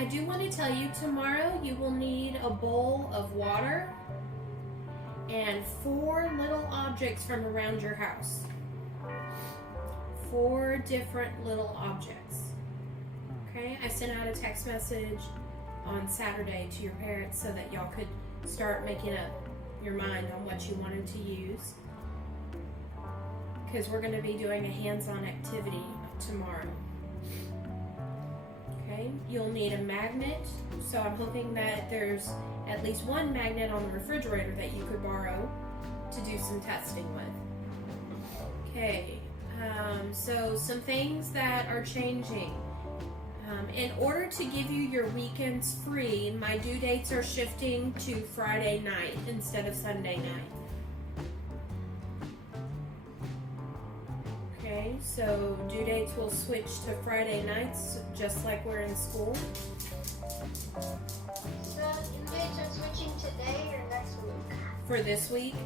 I do want to tell you tomorrow you will need a bowl of water and 4 little objects from around your house. 4 different little objects. Okay, I sent out a text message on Saturday to your parents so that y'all could start making up your mind on what you wanted to use. Because we're going to be doing a hands-on activity tomorrow. Okay, you'll need a magnet, so I'm hoping that there's at least one magnet on the refrigerator that you could borrow to do some testing with. Okay, so some things that are changing. In order to give you your weekends free, my due dates are shifting to Friday night instead of Sunday night. Okay, so due dates will switch to Friday nights, just like we're in school. So due dates are switching today or next week? For this week.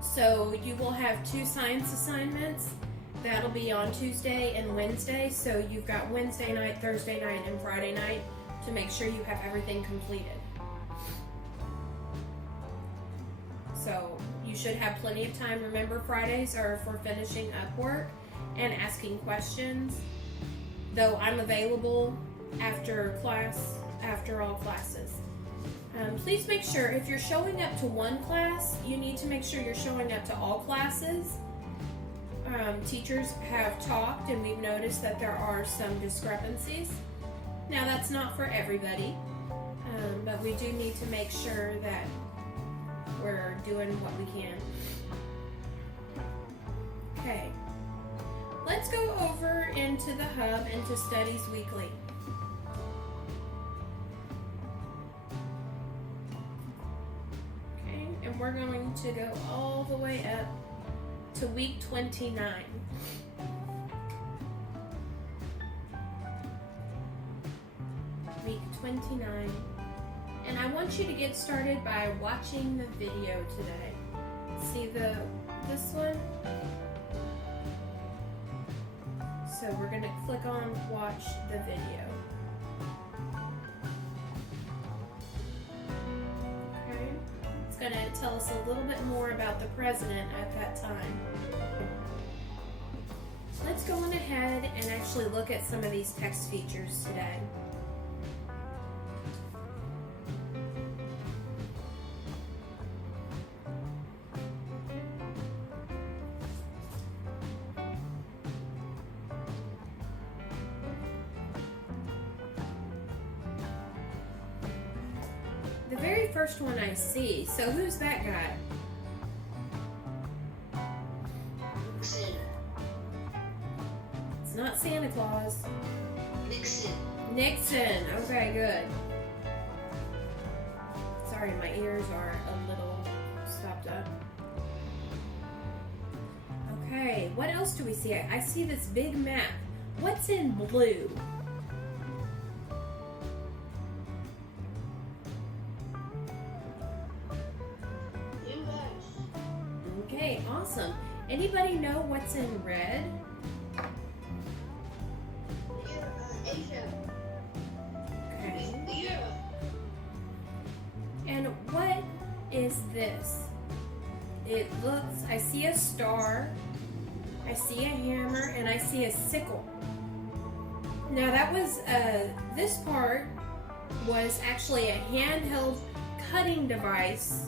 So you will have 2 science assignments. That'll be on Tuesday and Wednesday. So you've got Wednesday night, Thursday night, and Friday night to make sure you have everything completed. So you should have plenty of time. Remember, Fridays are for finishing up work and asking questions. Though I'm available after class, after all classes. Please make sure if you're showing up to one class, you need to make sure you're showing up to all classes. Teachers have talked and we've noticed that there are some discrepancies. Now that's not for everybody, but we do need to make sure that we're doing what we can. Okay, let's go over into the hub into Studies Weekly. Okay, and we're going to go all the way up to week 29. Week 29. And I want you to get started by watching the video today. See this one? So we're going to click on watch the video. Okay. It's going to tell us a little bit more about the president at that time. Let's go on ahead and actually look at some of these text features today. The very first one I see, so who's that guy? Nixon. It's not Santa Claus. Nixon. Nixon. Okay, good. Sorry, my ears are a little stopped up. Okay, what else do we see? I see this big map. What's in blue? Okay, awesome. Anybody know what's in red? Asia. Okay. Europe. And what is this? It looks, I see a star, I see a hammer, and I see a sickle. Now that was, this part was actually a handheld cutting device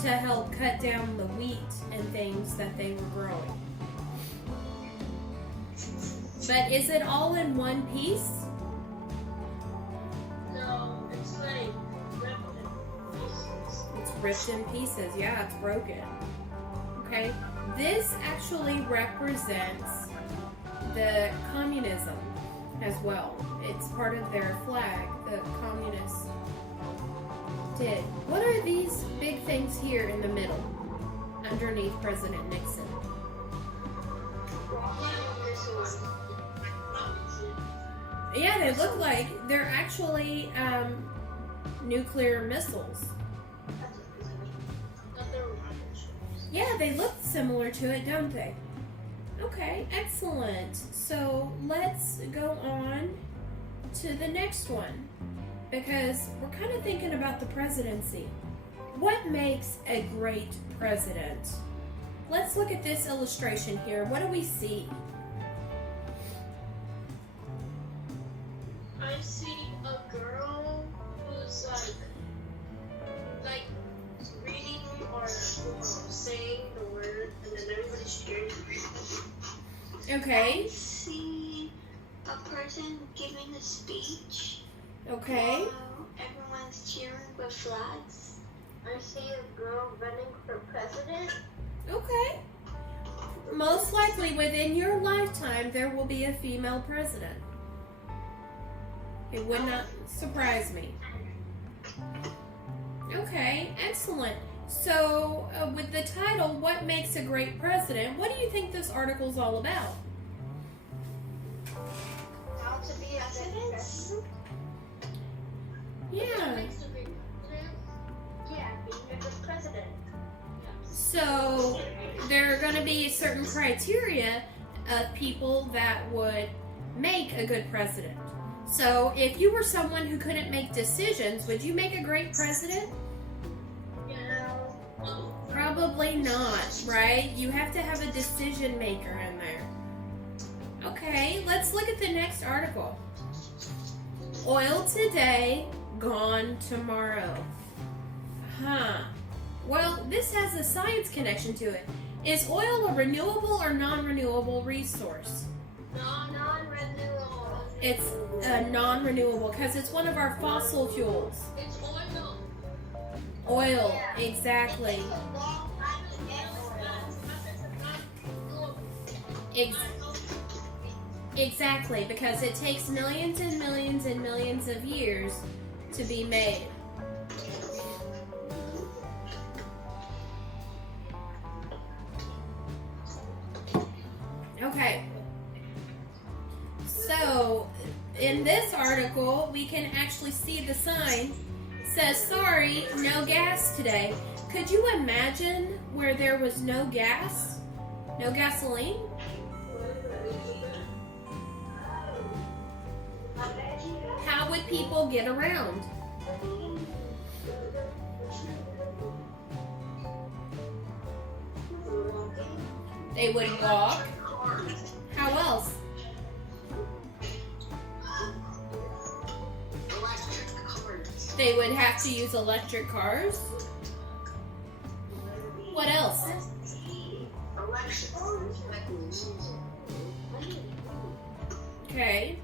to help cut down the wheat and things that they were growing. But is it all in one piece? No, it's like ripped in pieces. It's ripped in pieces. Yeah, it's broken. Okay. This actually represents the communism as well. It's part of their flag, the communists did. What are these big things here in the middle, underneath President Nixon? Yeah, they look like they're actually nuclear missiles. Yeah, they look similar to it, don't they? Okay, excellent. So let's go on to the next one because we're kind of thinking about the presidency. What makes a great president? Let's look at this illustration here. What do we see? I see a girl who's like reading or saying the word, and then everybody's cheering. Okay. I see a person giving a speech. Okay. While everyone's cheering with flags. I see a girl running for president. Okay. Most likely within your lifetime there will be a female president. It would not surprise me. Okay, excellent. So, with the title, What Makes a Great President, what do you think this article is all about? How to be a president? Yeah. Makes a great president. Yeah, being a good president. So, there are going to be certain criteria of people that would make a good president. So, if you were someone who couldn't make decisions, would you make a great president? No. Probably not, right? You have to have a decision maker in there. Okay, let's look at the next article. Oil today, gone tomorrow. Huh. Well, this has a science connection to it. Is oil a renewable or non-renewable resource? Non-renewable. It's non-renewable because it's one of our fossil fuels. It's oil. Oil, exactly. Exactly, because it takes millions and millions and millions of years to be made. Okay. So, in this article, we can actually see the sign. It says, sorry, no gas today. Could you imagine where there was no gas? No gasoline? How would people get around? They would walk. How else? They would have to use electric cars. What else? Okay.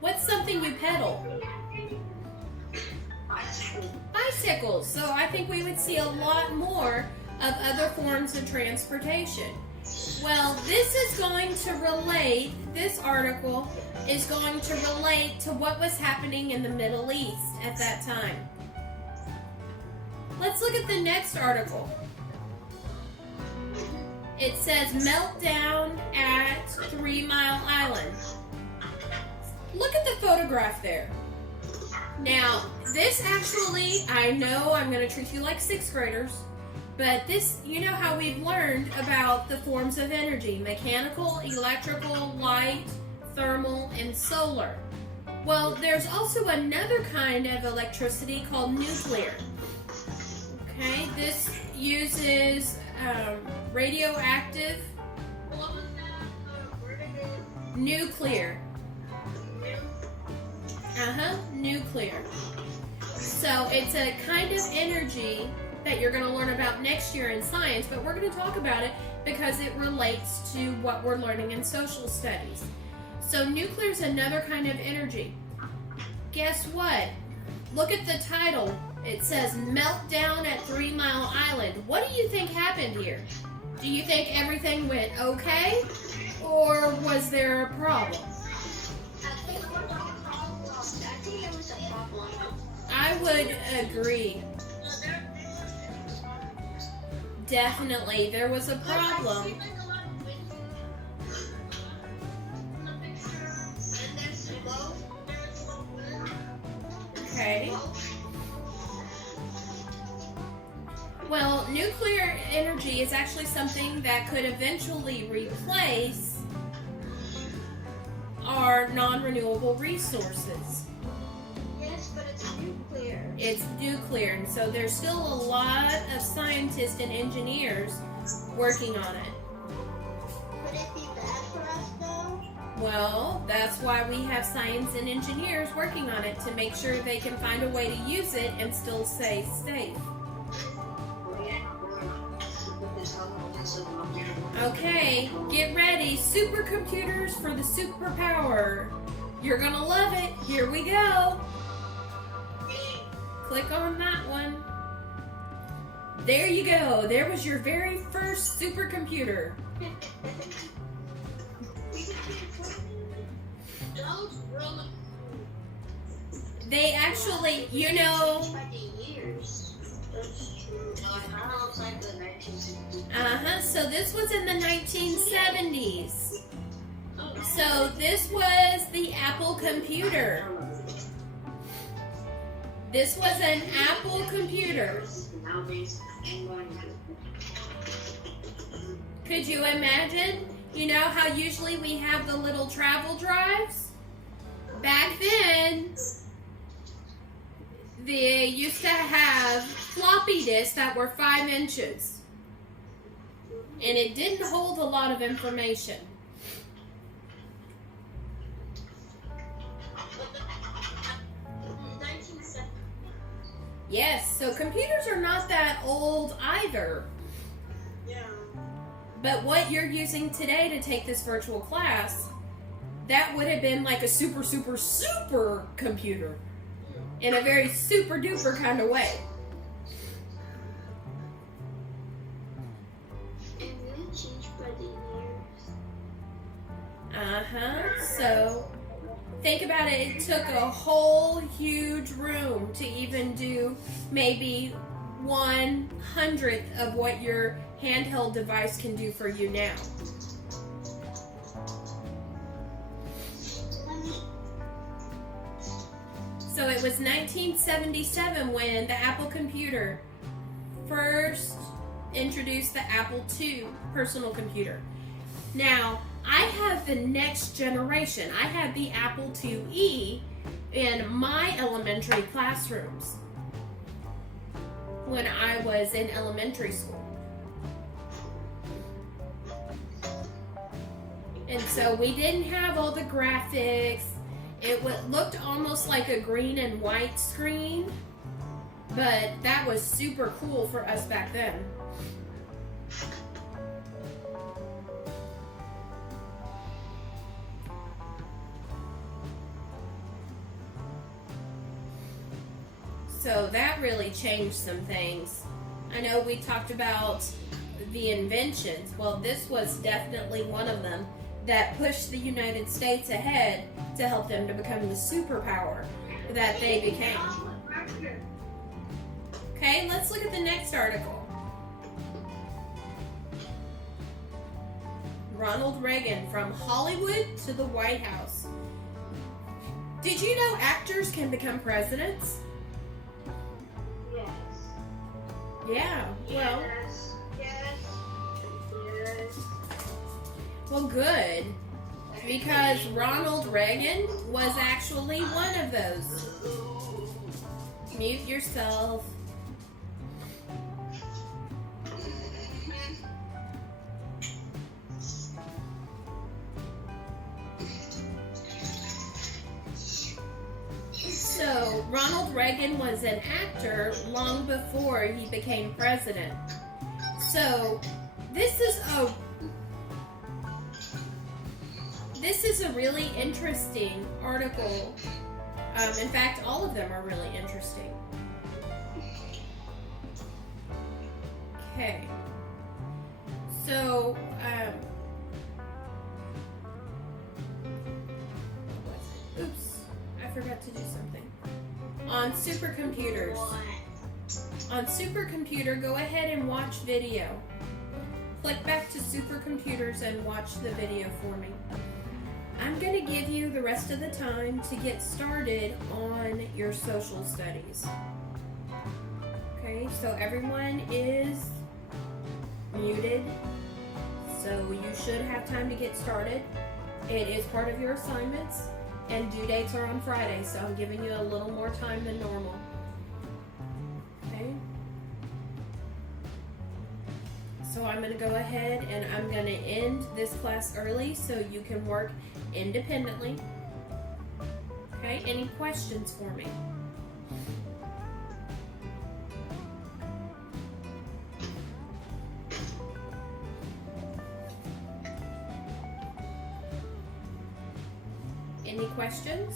What's something you pedal? Bicycles. So I think we would see a lot more of other forms of transportation. Well, this is going to relate, this article is going to relate to what was happening in the Middle East at that time. Let's look at the next article. It says meltdown at 3 Mile Island. Look at the photograph there. Now, this actually, I know I'm going to treat you like 6th graders, but this, you know how we've learned about the forms of energy: mechanical, electrical, light, thermal, and solar. Well, there's also another kind of electricity called nuclear. Okay, this uses radioactive What was that word again? nuclear. Nuclear. So it's a kind of energy that you're going to learn about next year in science, but we're going to talk about it because it relates to what we're learning in social studies. So nuclear is another kind of energy. Guess what? Look at the title. It says meltdown at 3 Mile Island. What do you think happened here? Do you think everything went okay? Or was there a problem? I think there was a problem. I would agree. Definitely, there was a problem. Okay. Well, nuclear energy is actually something that could eventually replace our non-renewable resources. Yes, but it's nuclear. It's nuclear, and so there's still a lot of scientists and engineers working on it. Would it be bad for us though? Well, that's why we have science and engineers working on it to make sure they can find a way to use it and still stay safe. Okay, get ready. Supercomputers for the superpower. You're gonna love it. Here we go. Click on that one. There you go. There was your very first supercomputer. They actually, you know, so this was in the 1970s. So this was the Apple computer. This was an Apple computer. Could you imagine? You know how usually we have the little travel drives? Back then, they used to have floppy disks that were 5 inches. And it didn't hold a lot of information. Yes, so computers are not that old either. Yeah. But what you're using today to take this virtual class, that would have been like a super, super, super computer. In a very super duper kind of way. So think about it. It took a whole huge room to even do maybe 1/100th of what your handheld device can do for you now. So it was 1977 when the Apple computer first introduced the Apple II personal computer. Now, I have the next generation. I had the Apple IIe in my elementary classrooms when I was in elementary school. And so we didn't have all the graphics. It looked almost like a green and white screen, but that was super cool for us back then. So that really changed some things. I know we talked about the inventions. Well, this was definitely one of them that pushed the United States ahead to help them to become the superpower that they became. Okay, let's look at the next article. Ronald Reagan, from Hollywood to the White House. Did you know actors can become presidents? Yes. Yeah, well, Yes. well, good. Because Ronald Reagan was actually one of those. Mute yourself. So, Ronald Reagan was an actor long before he became president. So, this is a really interesting article. In fact, all of them are really interesting. Okay. So, oops, I forgot to do something. On supercomputers. On supercomputer, go ahead and watch video. Click back to supercomputers and watch the video for me. I'm going to give you the rest of the time to get started on your social studies. Okay? Okay, so everyone is muted. So you should have time to get started. It is part of your assignments, and due dates are on Friday, so I'm giving you a little more time than normal. Okay. So I'm going to go ahead and I'm going to end this class early so you can work independently. Okay, any questions for me? Any questions?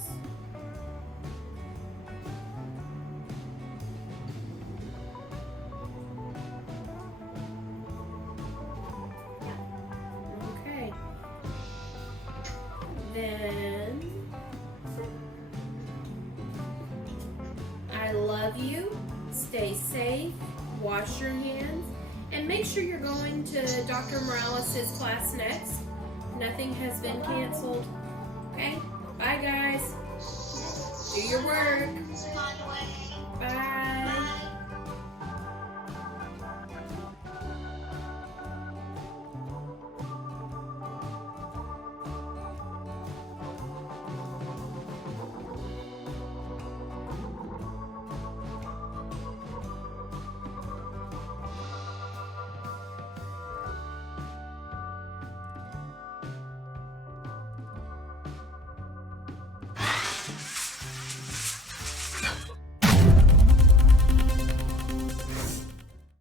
Okay. Then I love you. Stay safe. Wash your hands. And make sure you're going to Dr. Morales' class next. Nothing has been canceled. Okay? Bye, guys. Do your work. Conway. Bye.